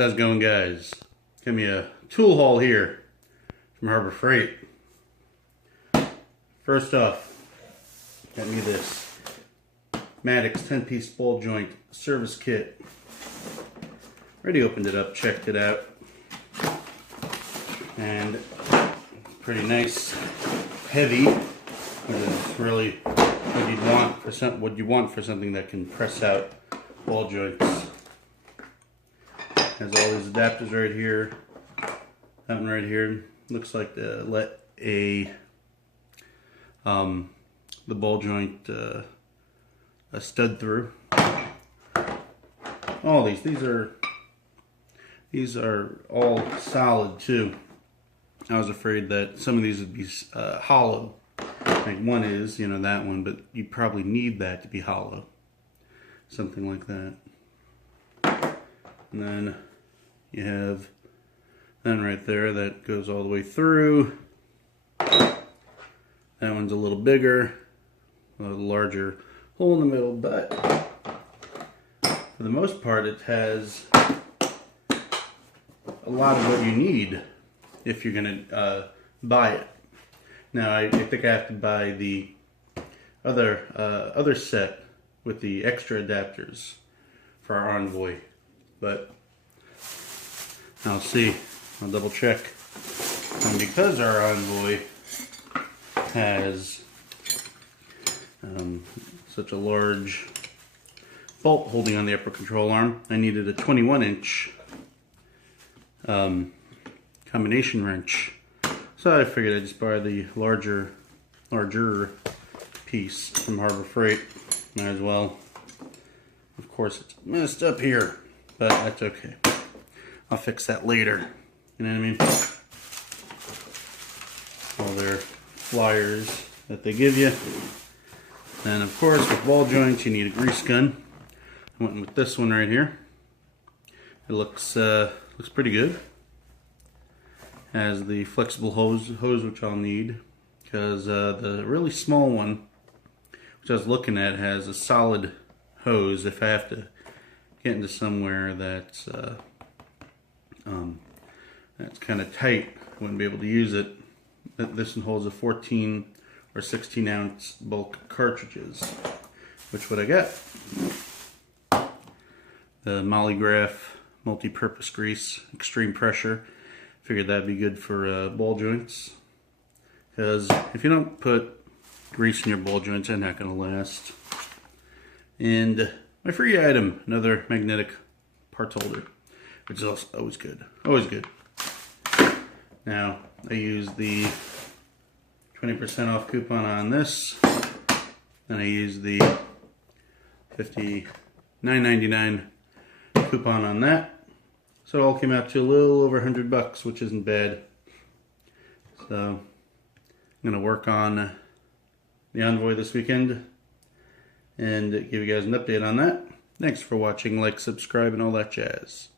How's it going, guys? Got me a tool haul here from Harbor Freight. First off, got me this Maddox 10-piece ball joint service kit. Already opened it up, checked it out, and pretty nice, heavy, which is really what you want for something that can press out ball joints. Has all these adapters right here. That one right here looks like to let the ball joint a stud through. All these are all solid too. I was afraid that some of these would be hollow. Like one is, that one, but you probably need that to be hollow. Something like that. And then you have that one right there that goes all the way through. That one's a little bigger, a larger hole in the middle, but for the most part it has a lot of what you need if you're going to buy it. Now I think I have to buy the other set with the extra adapters for our Envoy, but I'll see. I'll double check. And because our Envoy has such a large bolt holding on the upper control arm, I needed a 21-inch combination wrench. So I figured I'd just buy the larger piece from Harbor Freight. Might as well. Of course, it's messed up here, but that's okay. I'll fix that later. You know what I mean? All their flyers that they give you. And of course, with ball joints, you need a grease gun. I went with this one right here. It looks pretty good. Has the flexible hose which I'll need, because the really small one, which I was looking at, has a solid hose. If I have to get into somewhere that's kind of tight, I wouldn't be able to use it. This one holds a 14 or 16 ounce bulk cartridges, which what I got. The moly multi-purpose grease, extreme pressure. Figured that'd be good for ball joints, because if you don't put grease in your ball joints, they're not going to last. And my free item, another magnetic parts holder, which is also always good. Always good. Now, I use the 20% off coupon on this, and I use the $59.99 coupon on that. So it all came out to a little over $100, which isn't bad. So I'm going to work on the Envoy this weekend and give you guys an update on that. Thanks for watching, like, subscribe, and all that jazz.